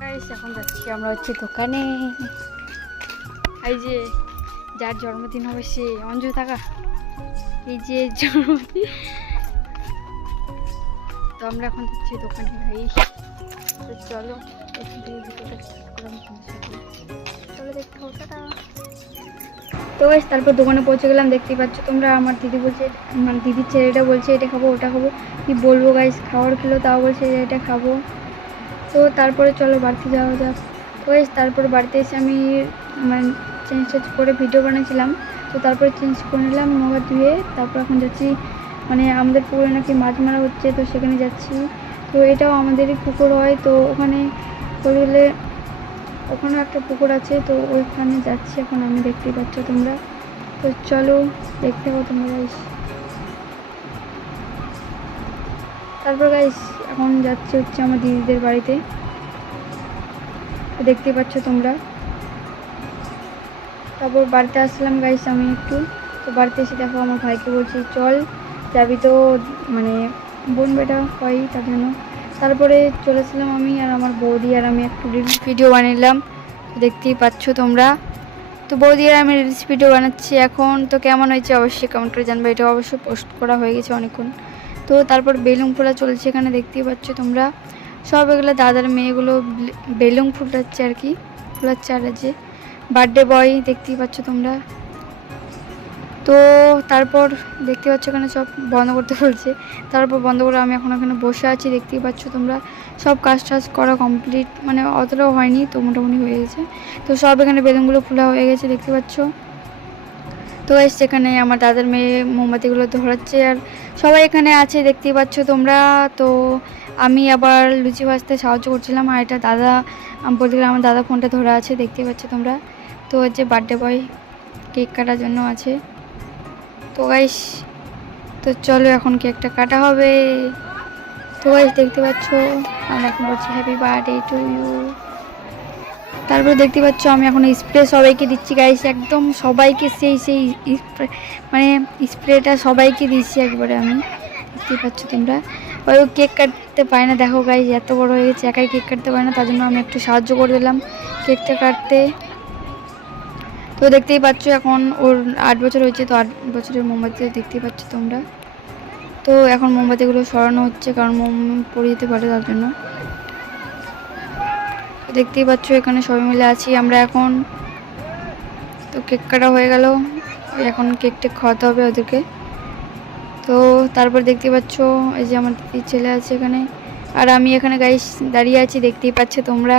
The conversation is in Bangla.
গাইস এখন যাচ্ছি আমরা হচ্ছে দোকানে। এই যে যার জন্মদিন হবে সে অঞ্জু থাকা, এই যে জন্মদিন। তো আমরা এখন যাচ্ছি দোকানে গাইস। তো চলো এখান থেকে ভিডিওটা স্টার্ট করলাম তোমাদের সাথে, চলো দেখতে হবে। টাটা। তো গাইস তারপর দোকানে পৌঁছে গেলাম, দেখতেই পাচ্ছ তোমরা। আমার দিদি বলছে, মানে দিদির ছেলেটা বলছে এটা খাবো ওটা খাবো, কি বলবো গাইস, খাওয়ার খেলো তাও বলছে এটা খাবো। তো তারপরে চলো বাড়িতে যাওয়া যাক। তো গাইস তারপরে বাড়িতে এসে আমি মানে চেঞ্জ করে ভিডিও বানিয়েছিলাম। তো তারপরে চেঞ্জ করে নিলাম, মোবাইল ধুয়ে। তারপর এখন যাচ্ছি, মানে আমাদের পুকুরে নাকি মাছ মারা হচ্ছে, তো সেখানে যাচ্ছি। তো এটাও আমাদেরই পুকুর হয়, তো ওখানে করলে ওখানেও একটা পুকুর আছে, তো ওইখানে যাচ্ছি এখন আমি, দেখতেই পাচ্ছ তোমরা। তো চলো দেখতে পাবো তোমরা গাইস। তারপর গাইস এখন যাচ্ছি হচ্ছে আমার দিদিদের বাড়িতে, দেখতেই পাচ্ছ তোমরা। তারপর বাড়িতে আসলাম গাইস আমি একটু। তো বাড়িতে এসে দেখো আমার ভাইকে বলছি চল যাবি, তো মানে বোন বেটা হয় তার জন্য। তারপরে চলেছিলাম আমি আর আমার বৌদি আর আমি একটু রিলস ভিডিও বানালাম, দেখতেই পাচ্ছ তোমরা। তো বৌদি আর আমি রিলস ভিডিও বানাচ্ছি এখন। তো কেমন হয়েছে অবশ্যই কমেন্ট করে জানবে, এটা অবশ্যই পোস্ট করা হয়ে গেছে অনেকক্ষণ। তো তারপর বেলুন ফোলা চলছে এখানে, দেখতেই পাচ্ছ তোমরা। সব এগুলো দাদার মেয়েগুলো বেলুন ফুটাচ্ছে আর কি, ফোলাচ্ছে। আর যে বার্থডে বয় দেখতেই পাচ্ছ তোমরা। তো তারপর দেখতে পাচ্ছ এখানে সব বন্ধ করতে বলছে, তারপর বন্ধ করে আমি এখন এখানে বসে আছি, দেখতেই পাচ্ছ তোমরা। সব কাজ টাজ করা কমপ্লিট, মানে অতটাও হয়নি তো মোটামুটি হয়ে গেছে। তো সব এখানে বেলুনগুলো ফোলা হয়ে গেছে দেখতে পাচ্ছ। তো গাইস সেখানে আমার দাদার মেয়ে মোমবাতিগুলো ধরাচ্ছে, আর সবাই এখানে আছে দেখতেই পাচ্ছ তোমরা। তো আমি আবার লুচি ভাজতে সাহায্য করছিলাম, আর এটা দাদা বলতে গেলে আমার দাদা ফোনটা ধরা আছে, দেখতেই পাচ্ছ তোমরা। তো যে বার্থডে বয় কেক কাটার জন্য আছে। তো গাইস তো চলো এখন কেকটা কাটা হবে। তো গাইস দেখতে পাচ্ছ আমরা এখন বলছি হ্যাপি বার্থডে টু ইউ। তারপর দেখতে পাচ্ছ আমি এখন স্প্রে সবাইকে দিচ্ছি গাইস, একদম সবাইকে সেই স্প্রে, মানে স্প্রেটা সবাইকে দিচ্ছি একবারে আমি, দেখতেই পাচ্ছ তোমরা। ওই কেক কাটতে পারে না, দেখো গাইস এত বড় হয়ে গেছে, একাই কেক কাটতে পারে না, তার জন্য আমি একটু সাহায্য করে দিলাম কেকটা কাটতে। তো দেখতেই পাচ্ছ এখন ওর 8 বছর হয়েছে, তো 8 বছরের মোমবাতি দেখতেই পাচ্ছ তোমরা। তো এখন মোমবাতিগুলো সরানো হচ্ছে, কারণ মোম পড়ে যেতে পারে তার জন্য। দেখতেই পাচ্ছ এখানে সবাই মিলে আছি আমরা এখন। তো কেক কাটা হয়ে গেল, এখন কেকটা খাওয়াতে হবে ওদেরকে। তো তারপর দেখতে পাচ্ছ এই যে আমার দিদির ছেলে আছে এখানে, আর আমি এখানে গাইস দাঁড়িয়ে আছি, দেখতেই পাচ্ছ তোমরা।